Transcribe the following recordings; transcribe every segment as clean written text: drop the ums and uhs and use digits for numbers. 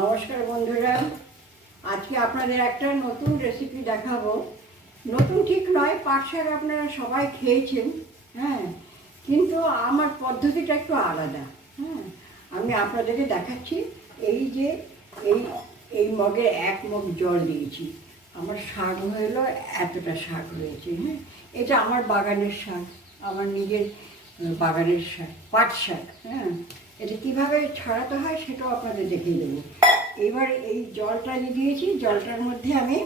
নমস্কার বন্ধুরা, আজকে আপনাদের একটা নতুন রেসিপি দেখাবো। নতুন ঠিক নয়, পাট শাক আপনারা সবাই খেয়েছেন, হ্যাঁ, কিন্তু আমার পদ্ধতিটা একটু আলাদা। হ্যাঁ, আমি আপনাদেরকে দেখাচ্ছি। এই যে এই এই মগে 1 মগ জল দিয়েছি, আমার শাক হলো এতটা শাক হয়েছে। হ্যাঁ, এটা আমার বাগানের শাক, আমার নিজের বাগানের শাক, পাট শাক। হ্যাঁ, এটা কীভাবে ছড়াতে হয় সেটাও আপনাদের দেখিয়ে দেবো। এবার এই জলটা দিয়েছি, জলটার মধ্যে আমি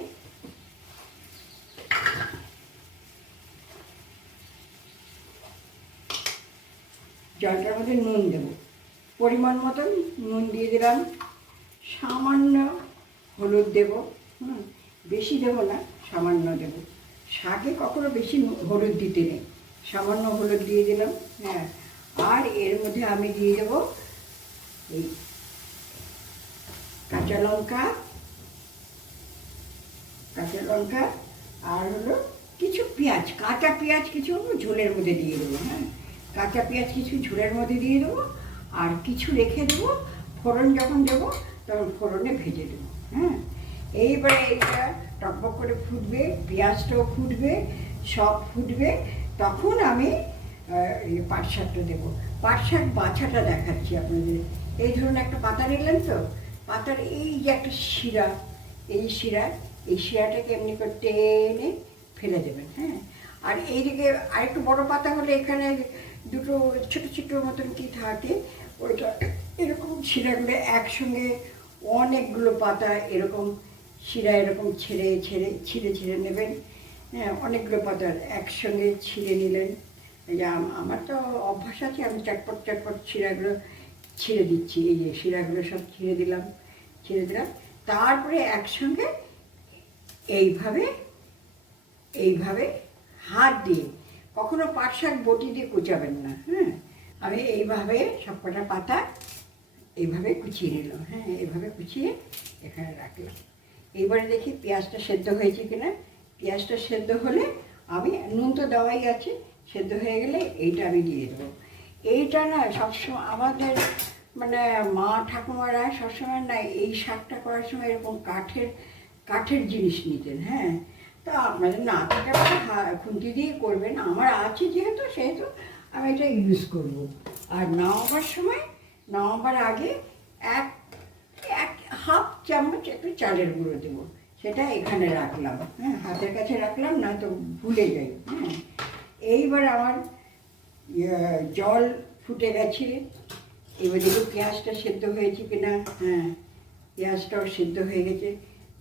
নুন দেব, পরিমাণ মতন নুন দিয়ে দিলাম। সামান্য হলুদ দেব, বেশি দেব না, সামান্য দেব। শাকে কখনো বেশি হলুদ দিতে নেই, সামান্য হলুদ দিয়ে দিলাম। হ্যাঁ, আর এর মধ্যে আমি দিয়ে দেবো এই কাঁচা লঙ্কা আর হলো কিছু পেঁয়াজ, কাঁচা পেঁয়াজ কিছু ঝোলের মধ্যে দিয়ে দেবো। হ্যাঁ, কাঁচা পেঁয়াজ কিছু ঝোলের মধ্যে দিয়ে দেবো, আর কিছু রেখে দেবো। ফোড়ন যখন দেবো তখন ফোড়নে ভেজে দেবো। হ্যাঁ, এইবারে এইটা টকবক করে ফুটবে, পেঁয়াজটাও ফুটবে, সব ফুটবে, তখন আমি পাট শাকটা দেবো। পাট শাক বাছাটা দেখাচ্ছি আপনাদের। এই ধরুন একটা পাতা নিলেন, তো পাতার এই যে একটা শিরা, এই শিরাটাকে এমনি করে টেনে ফেলে দেবেন। হ্যাঁ, আর এইদিকে আরেকটু বড় পাতা হলে এখানে দুটো ছোটো ছোটো মতন কি থাকে, ওইটা এরকম শিরাগুলো একসঙ্গে অনেকগুলো পাতা এরকম শিরা এরকম ছিঁড়ে নেবেন। হ্যাঁ, অনেকগুলো পাতা একসঙ্গে ছিঁড়ে নিলেন। যে আমার তো অভ্যাস আছে, আমি চটপট শিরাগুলো ছিঁড়ে দিচ্ছি। এই যে শিরাগুলো সব ছিঁড়ে দিলাম। তারপরে একসঙ্গে এইভাবে হাত দিয়ে, কখনো পাট শাক বটি দিয়ে কুচাবেন না। হ্যাঁ, আমি এইভাবে সবকটা পাতা এইভাবে কুচিয়ে নিলাম। হ্যাঁ, এইভাবে কুচিয়ে এখানে রাখলাম। এইবারে দেখি পেঁয়াজটা সেদ্ধ হয়েছে কিনা। পেঁয়াজটা সেদ্ধ হলে আমি, নুন তো দেওয়াই আছে, সেদ্ধ হয়ে গেলে এইটা আমি দিয়ে দেবো। এইটা না সবসময় আমাদের মানে মা ঠাকুমারা সবসময় না এই শাকটা করার সময় এরকম কাঠের জিনিস নিতেন। হ্যাঁ, তা আপনাদের না থাকে খুন্তি দিয়ে করবেন, আমার আছে সেহেতু আমি এটা ইউজ করব। আর নামাবার আগে এক হাফ চামচ একটু চালের গুঁড়ো দেবো, সেটা এখানে রাখলাম। হ্যাঁ, হাতের কাছে রাখলাম, না তো ভুলে যাই। হ্যাঁ, এইবার আমার জল ফুটে গেছে। এবার দেখি পেঁয়াজটা সেদ্ধ হয়েছে কিনা। হ্যাঁ, পেঁয়াজটাও সেদ্ধ হয়ে গেছে।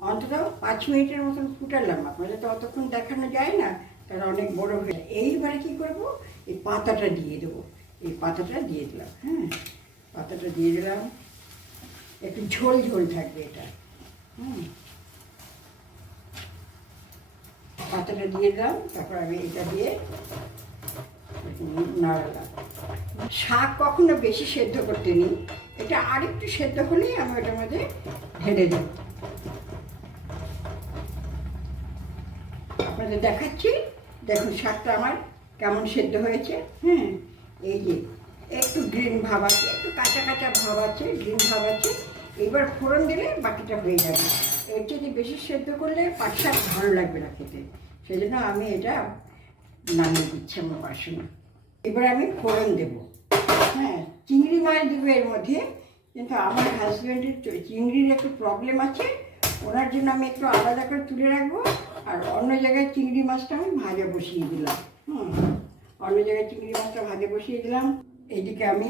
অন্তত 5 মিনিটের মতন ফুটালাম, আপনাদের তো অতক্ষণ দেখানো যায় না, তারা অনেক বড় হয়ে যায়। এইবারে কী করবো, এই পাতাটা দিয়ে দেবো। এই পাতাটা দিয়ে দিলাম। হ্যাঁ, পাতাটা দিয়ে দিলাম, একটু ঝোল থাকবে এটা। পাতাটা দিয়ে দিলাম, তারপর আমি এটা দিয়ে নাড়ালাম। শাক কখনো বেশি সেদ্ধ করতে নিই, এটা আরেকটু সেদ্ধ হলেই আমি ওটার মধ্যে ঢেলে দেব। আপনাদের দেখাচ্ছি, দেখুন শাকটা আমার কেমন সেদ্ধ হয়েছে। হ্যাঁ, এই যে একটু গ্রিন ভাব আছে, একটু কাঁচা ভাব আছে, গ্রিন ভাব আছে। এবার ফোড়ন দিলে বাকিটা হয়ে যাবে। এর থেকে বেশি সেদ্ধ করলে পাট শাক ভালো লাগবে না খেতে, সেই জন্য আমি এটা নামিয়ে দিচ্ছি আমার বাসনে। এবার আমি ফোড়ন দেব। হ্যাঁ, চিংড়ি মাছ দেবো এর মধ্যে, কিন্তু আমার হাজব্যান্ডের চিংড়ির একটু প্রবলেম আছে, ওনার জন্য আমি একটু আলাদা করে তুলে রাখবো। আর অন্য জায়গায় চিংড়ি মাছটা আমি ভাজা বসিয়ে দিলাম। অন্য জায়গায় চিংড়ি মাছটা ভাজা বসিয়ে দিলাম। এইদিকে আমি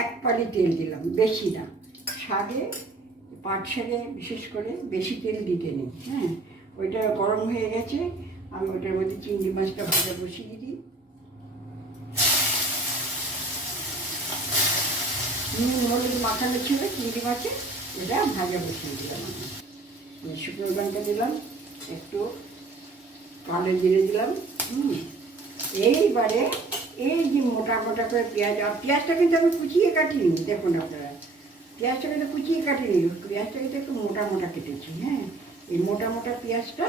1 পালি তেল দিলাম, বেশি না। পাট শাকে বিশেষ করে বেশি তেল দিতে নেই। হ্যাঁ, ওইটা গরম হয়ে গেছে, আমি ওইটার মধ্যে চিংড়ি মাছটা ভাজা বসিয়ে দিই। নুন হলুদ মাখানো ছিল চিংড়ি মাছে, এটা ভাজা বসিয়ে দিলাম। আমি শুকনো লঙ্কা দিলাম, একটু কালো জিরে দিলাম। এইবারে এই যে মোটা করে পেঁয়াজটা কিন্তু আমি কুচিয়ে কাটিনি, দেখুন আপনারা, পেঁয়াজটা কিন্তু কুচিয়ে কাটিনি, পেঁয়াজটা কিন্তু একটু মোটা কেটেছি। হ্যাঁ, এই মোটা পেঁয়াজটা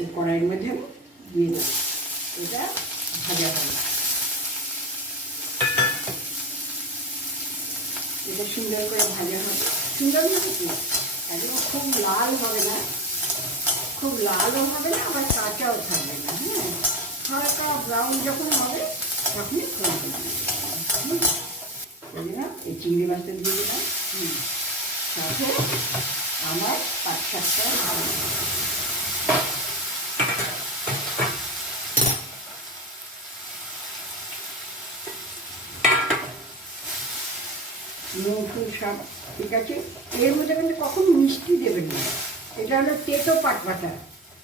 এই কড়াইয়ের মধ্যে আমি দিয়ে দেবো, এটা ভাজা হবে। এটা সুন্দর করে ভাজা হবে। সুন্দর হয়েছে। একদম খুব লাল হবে না, খুব লালও হবে না, আবার কাঁচাও থাকবে না। হ্যাঁ, হালকা ব্রাউন যখন হবে তখনই ফোড়ন দিয়ে দিলাম। এই চিংড়ি মাছটা দিয়ে দিলাম। সাথে আমার পাট শাকটা ভালো নুন ফুল সব ঠিক আছে। এর মধ্যে কিন্তু কখনো মিষ্টি দেবেন না। এটা হলো তেতো পাট পাতা,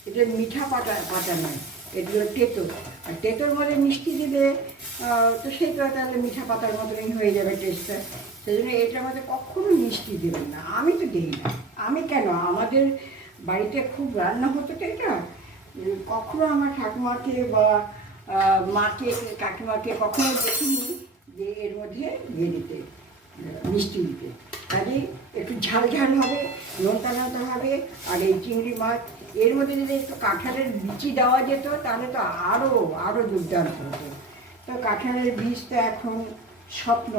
এটা মিঠা পাতা নয়, এটা হলো তেতো। আর তেতোর মধ্যে মিষ্টি দিলে তো সেইটা তাহলে মিঠা পাতার মতনই হয়ে যাবে টেস্টটা। সেই জন্য এটার মধ্যে কখনো মিষ্টি দেবেন না। আমি তো দিই না। আমি কেন, আমাদের বাড়িতে খুব রান্না হতো তো এটা। কখনো আমার ঠাকুমাকে বা মাকে কাকিমাকে কখনো দেখিনি যে এর মধ্যে দিয়ে দিতে মিষ্টি দিতে। কাজে একটু ঝাল ঝাল হবে, নোনতা নোনতা হবে। আর এই চিংড়ি মাছ এর মধ্যে যদি একটু কাঁঠালের বিচি দেওয়া যেত তাহলে তো আরও দুর্দান্ত হতো। তো কাঁঠালের বীজটা এখন স্বপ্ন,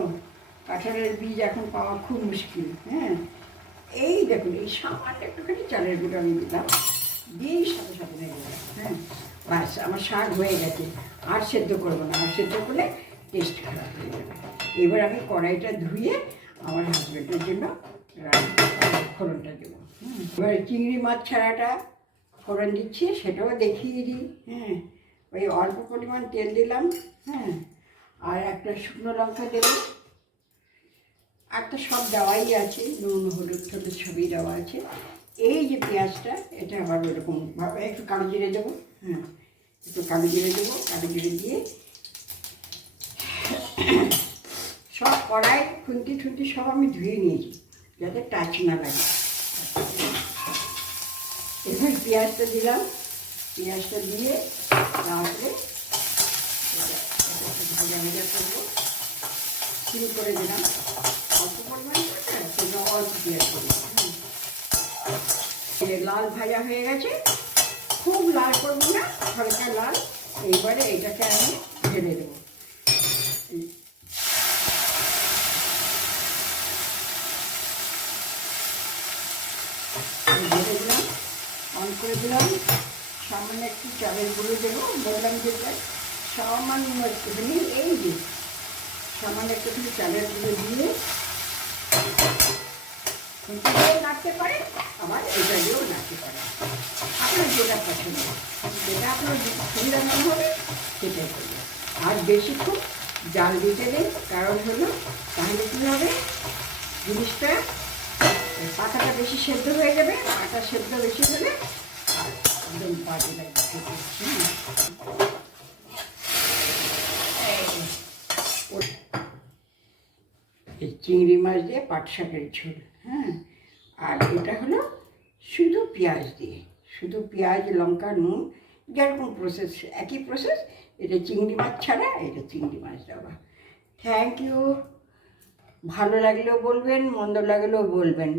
কাঁঠালের বীজ এখন পাওয়া খুব মুশকিল। হ্যাঁ, এই দেখুন এই সামান্য একটুখানি চালের গুঁড়ো আমি দিলাম, দিয়েই সাথে সাথে নেড়ে দিলাম। হ্যাঁ, বাস আমার শাক হয়ে গেছে। আর সেদ্ধ করবো না, আর সেদ্ধ করলে টেস্ট খারাপ হয়ে যাবে। এবার আমি কড়াইটা ধুয়ে আমার হাজব্যান্ডের জন্য ফোড়নটা দেবো। এবার চিংড়ি মাছ ছাড়াটা ফোড়ন দিচ্ছি, সেটাও দেখিয়ে দিই। হ্যাঁ, ওই অল্প পরিমাণ তেল দিলাম। হ্যাঁ, আর একটা শুকনো লঙ্কা দেবো। আর তো সব দেওয়াই আছে, নুন হলুদ টলুদ সবই দেওয়া আছে। এই যে পেঁয়াজটা, এটা আবার ওরকমভাবে একটু কালো জিরে দেবো। হ্যাঁ, একটু কালো জিরে দেবো। কালো জিরে দিয়ে সব কড়াই খুন্তি ঠুন্তি সব আমি ধুয়ে নিয়েছি যাতে টাচ না লাগে। এবার পেঁয়াজটা দিলাম, পেঁয়াজটা দিয়ে তারপরে ভাজা ভাজা করবো। শুরু করে দিলাম অল্প পরিমাণ, সেটা অল্প পেঁয়াজ করবো। লাল ভাজা হয়ে গেছে, খুব লাল করবো না, হালকা লাল। এইবারে এটাকে আমি ঢেলে দেবো। ঢেলে দিলাম, অন করে দিলাম। সামান্য একটু চালের গুঁড়ো দেবো, বললাম যেটা সামান্য একটুখানি, এই যে সামান্য একটুখানি চালের গুঁড়ো দিয়ে নাড়তে পারে, আবার এটা দিয়েও নাড়তে পারে। আপনার যেটা পছন্দ, যেটা আপনার সুবিধা মনে হবে সেটাই করবেন। আর বেশিক্ষণ জাল দিতে দেন, কারণ হলো তাহলে কী হবে, জিনিসটা পাতাটা বেশি সেদ্ধ হয়ে যাবে। পাতা সেদ্ধ বেশি হলে আর একদম বাজে লাগবে। এই চিংড়ি মাছ দিয়ে পাট শাকের ঝোল। হ্যাঁ, আর এটা হলো শুধু পেঁয়াজ দিয়ে, শুধু পেঁয়াজ লঙ্কা নুন, যেরকম প্রসেস একই প্রসেস। এটা চিংড়ি মাছ ছাড়া, এটা চিংড়ি মাছ দেওয়া। Thank you. ভালো লাগলেও বলবেন, মন্দ লাগলেও বলবেন।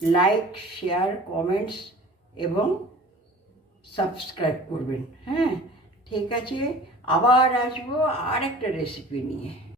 লাইক, শেয়ার, কমেন্টস এবং সাবস্ক্রাইব করবেন। হ্যাঁ, ঠিক আছে, আবার আসবো আর একটা রেসিপি নিয়ে।